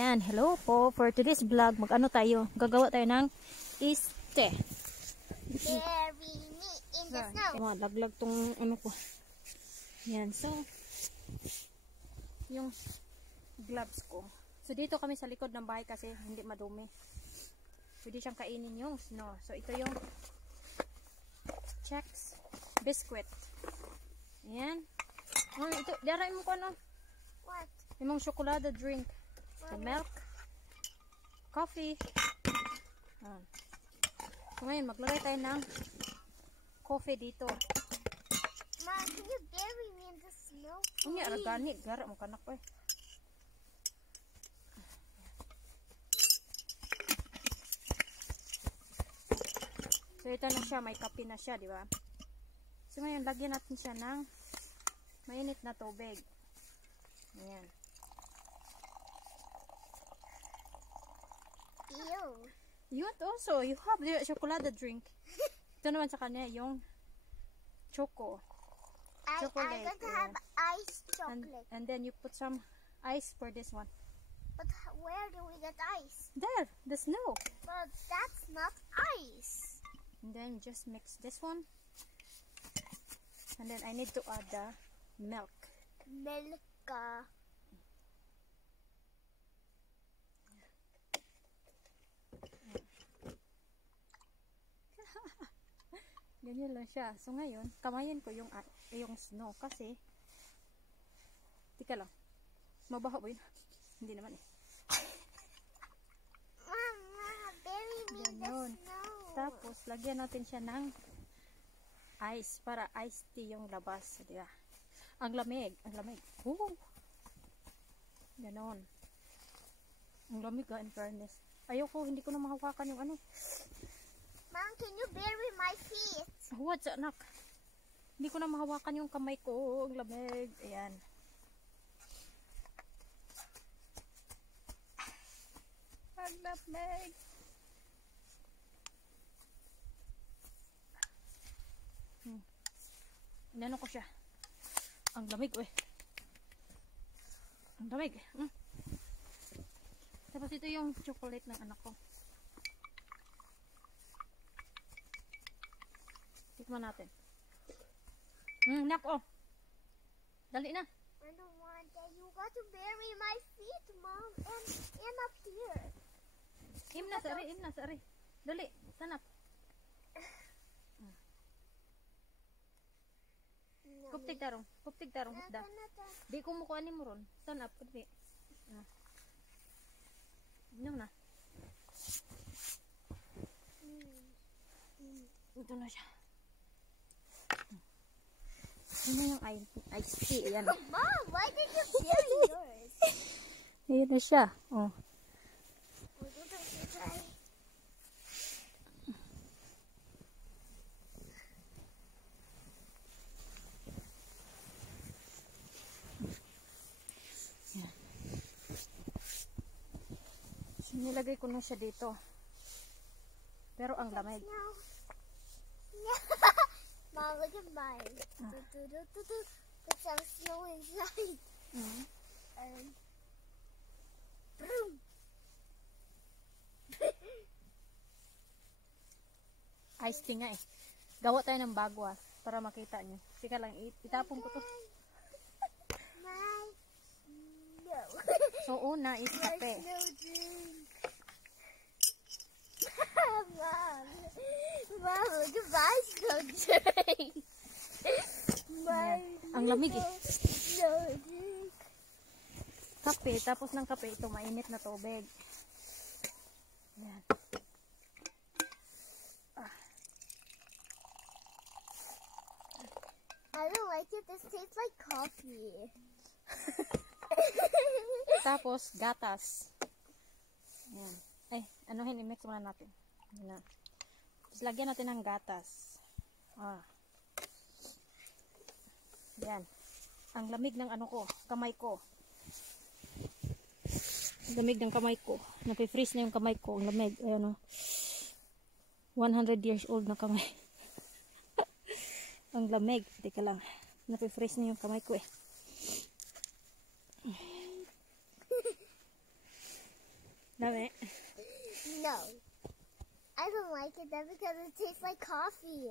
Ayan, hello po. For today's vlog, mag-ano tayo? Gagawa tayo ng iste. Very neat in the snow. Laglag tong ano ko. Ayan, so yung gloves ko. So dito kami sa likod ng bahay kasi hindi madumi. Pwede siyang kainin yung snow. So ito yung Chex biscuit. Ayan. Oh, ito, darain mo ko ano? What? Yung mga chocolate drink. So, milk, coffee. So ngayon, maglagay tayo ng coffee dito. Mom, can you bury me in the snow? Ang aragani, gara mo kanak ko eh. So ito na siya, may kape na siya, di ba? So ngayon, lagyan natin siya ng mainit na tubig. Ayan. Ew. You want also, you have the chocolate drink. Ito naman sa kanya, yung choco. I Chocolate, got to have ice chocolate. And then you put some ice for this one. But where do we get ice? There, the snow. But that's not ice. And then just mix this one. And then I need to add the milk. Milk. Ganyan lang siya. So ngayon, kamayin ko yung snow kasi tika lang. Mabaho ba yun? Hindi naman eh. Mama, bury me in the Ganon. snow. Tapos, lagyan natin siya ng ice para iced tea yung labas. Diba? Ang lamig. Ang lamig. Oh! Ganon. Ang lamig in fairness. Ayoko, hindi ko na mahawakan yung ano. Mom, can you bury my feet? What's anak? Hindi ko na mahawakan yung kamay ko. Ang lamig. Ayan. Ang lamig. Inano ko siya. Ang lamig, eh. Ang lamig. Tapos ito yung chocolate ng anak ko. Tikman natin. Nak, oh. Dali na. I don't want that. You got to bury my feet, Mom. And up here. Im na, sari. Dali, sanap. Kuptig tarong, hutda. Di ko mukuha ni mo ron. Sanap, kundi. Inom na. Ito na siya. Ano yung ice tea? Ayan. Mom, why did you bury yours? Ayan na siya. Oh. Ayan. So, nilagay ko na siya dito. Pero ang lamig. Mom, look at mine. Put some snow inside. And boom. Ice tea nga eh. Gawa tayo ng bago para makita nyo. Sika lang, itapon ko to. No. So una is kape. No drink. Mom, look at my snow drink. Ang lamig eh. No drink. Kape, tapos ng kape ito mainit na tubig. Ayan. I don't like it. This tastes like coffee. Tapos gatas. Ayan. Ay, anuhin, i-mix muna natin. Ayan. Tapos lagyan natin ng gatas. Ayan. Ang lamig ng ano ko, kamay ko. Lamig ng kamay ko. Napi-freeze na yung kamay ko. Ang lamig. Ayan o. 100 years old na kamay. Ang lamig. Teka lang. Napi-freeze na yung kamay ko eh. Dami. No. I don't like it then because it tastes like coffee.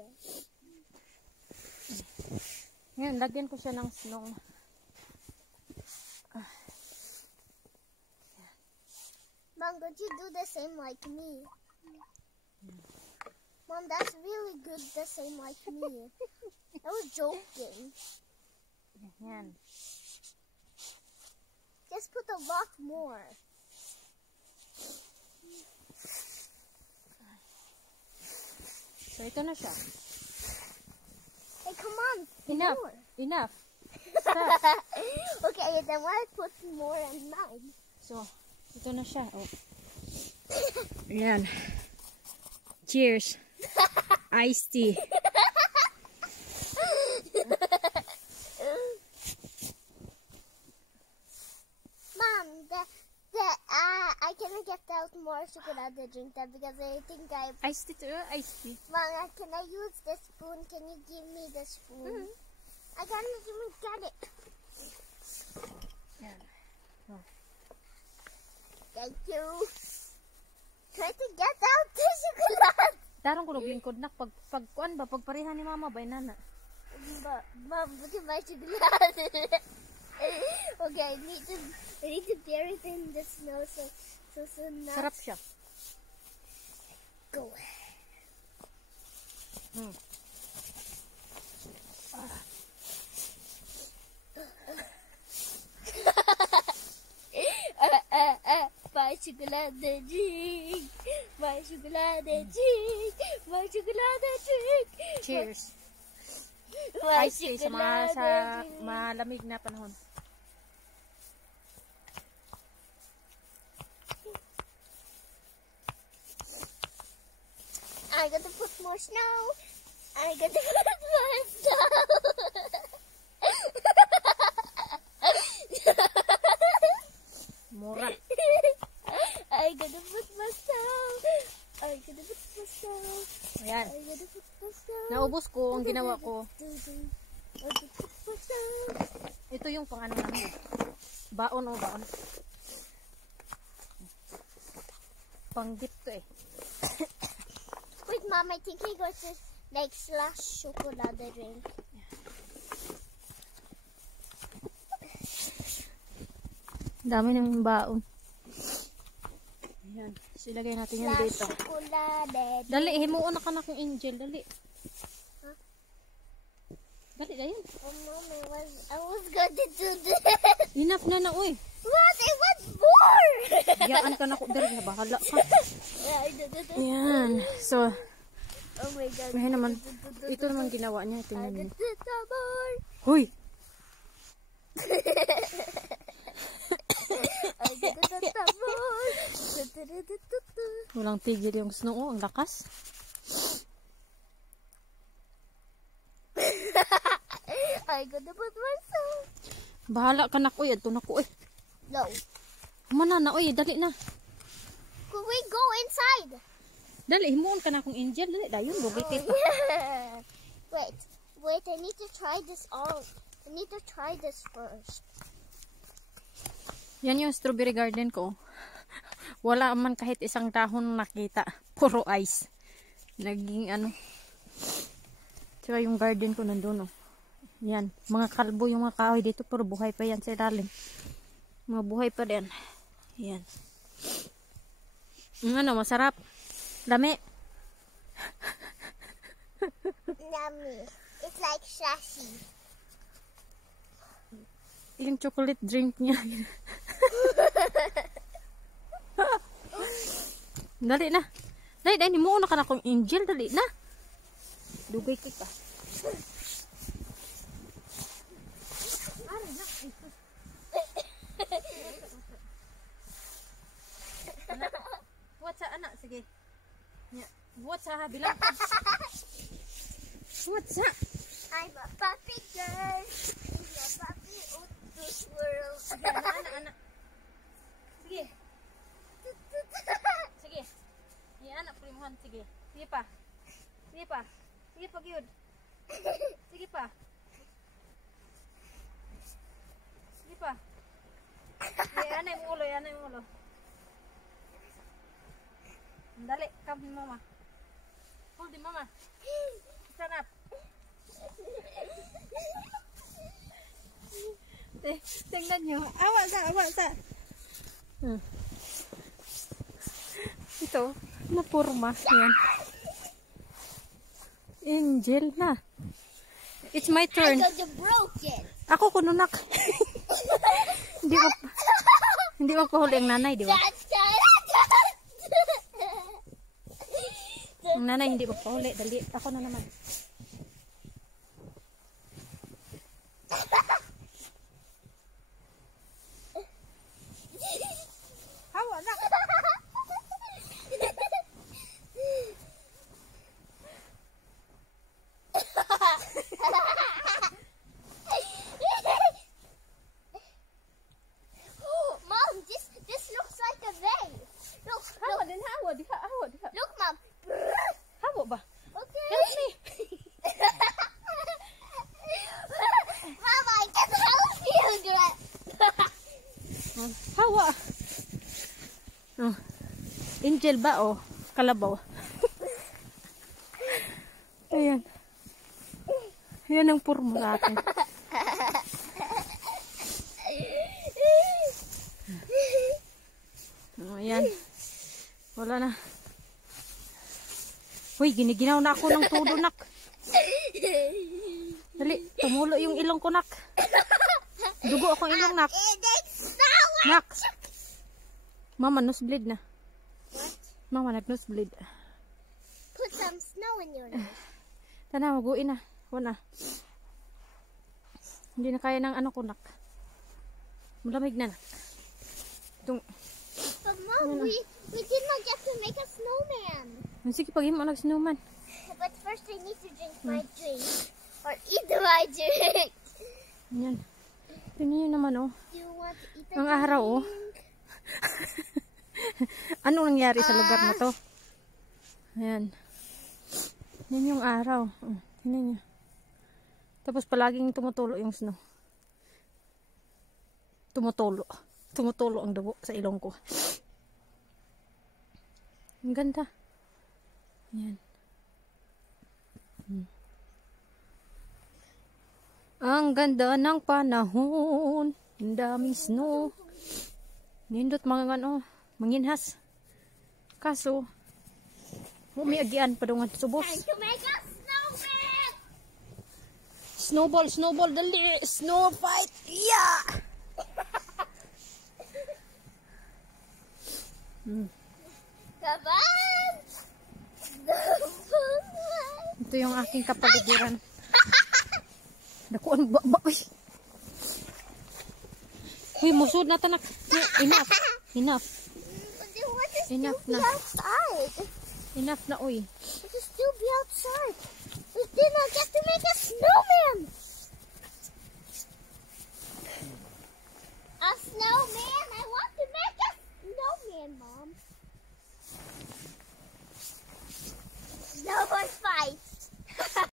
Ngayon, lagyan ko siya ng snow. Mom, could you do the same like me? Mom, that's really good, the same like me. I was joking. Yan. Just put a lot more. So, ito na siya. Hey, come on. Enough. More. Enough. Okay, then why put more in mine? So, ito na siya. Oh. Ayan. Cheers. Iced tea. Mom, I cannot get out more chocolate drink that because I think Iced tea too? Iced tea. Mom, can I use the spoon? Can you give me the spoon? I can't even get it. Ayan. Oh. Thank you. Try to get out the chocolate. Darong ko lingkod na kuan ba pagpareha ni mama bay nana. Mom, look at my chocolate. Okay, I need to bury it in the snow so not. Sarap siya. Go. My chocolate drink. My chocolate drink. My chocolate drink. Cheers. My Iced tea sa malamig na panahon. I got to put more snow. I got to put more snow. Mura. I got to put more snow. I got to put more snow. Ayan. I got to put more snow. Naubos ko ang ginawa ko. I got to put more snow. Ito yung pang ano namin. Baon o baon. Pang dip to eh. Wait, Mom, I think I got to like slash chocolate drink. Dami ng baon. Ayan. Silagay natin yan dito. Chocolate. Dali, himuon na ka na kong angel. Dali. Huh? Dali, dali. Oh, Mom, I was going to do this. Enough na na, uy. What? It was more. Yaan ka na ko. Dali, bahala ka. Yeah, I did it. Ayan. So, Oh my God. may naman, ito naman ginawa niya. I Tingnan niyo. did it more. Huy! I did it more. Walang tigil yung snow. Oh, ang lakas. I got to put myself. Bahala ka na ko. Ito na ko. No. Mana na. Uy, dali na. Could we go inside? Dali, himuon ka na kong angel. Dali, dayon. Bugay kita. Yeah. Wait, I need to try this out. I need to try this first. Yan yung strawberry garden ko. Wala man kahit isang dahon nakita. Puro ice. Naging ano. Tsaka yung garden ko nandun. Oh. Yan. Mga kalbo yung mga kahoy dito. Puro buhay pa yan sa ilalim. Mga buhay pa din. Yan. Ano, masarap. Dami. Yummy. It's like sassy. Yung chocolate drink niya. Dali na. Dali, muna ka na kong angel. Dali na. Dugay kita. Buat sa anak, sige. Buat sa bilang. Buat sa. I'm a puppy girl. I'm a puppy of this world. Sige, anak. Sige. Sige. Iya, anak primuhan. Sige. Sige pa. Sige pa. Sige pa, gyud. Sige pa. Sige pa. Iya, anay mo ulo. Dali, come ni mama. Hold ni mama. Stand up. Tingnan nyo. Awa sa. Ito, napurma. Yan. Angel na. It's my turn. I got broken. Ako kununak. Hindi mo pahuli ang nanay, di ba? Ang nanay hindi mo pahuli. Dali, ako na naman. Hawa na. Mom, this looks like a vase. Look, Hawa din, hawa. Diha. look, Mom. Hawa ba? Okay. Help me. Mom, I can help you. Hawa. Oh. Angel ba o kalabaw? Ayan. Ayan ang purmo natin. Oh, ayan. Wala na. Uy, giniginaw na ako ng todo, nak. Dali, tumulo yung ilong ko, nak. Dugo akong ilong, nak. Nak. Mama, nosebleed na. Mama, nag-nosebleed. Put some snow in your nose. Tana, maguin na. Wala. Hindi na kaya ng ano ko, nak. Malamig na, nak. Itong... But Mom, we did not get to make a snowman. Sige, pag mo nag-snowman. But first I need to drink my drink. Or eat my drink. Yan. Tingnan nyo naman, oh. Do you want to eat the Ang araw, oh. Anong nangyari sa lugar na to? Ayan. Yan yung araw. Tingnan nyo. Tapos palaging tumutulo yung snow. Tumutulo. Tumutulo ang dugo sa ilong ko. Ang ganda. Ayan. Ang ganda ng panahon. Ang daming snow. Nindot mga ano, manginhas. Kaso, umiagian pa dungan subos. Time to make a snowman! Snowball, dali! Snow fight! Yeah! Come on! Ito yung aking kapaligiran. Nakuan ba? Uy! Uy, musod na tanak. Enough. But they want to Enough still be na. outside. Enough na, uy. We should still be outside. We did not get to make a snowman.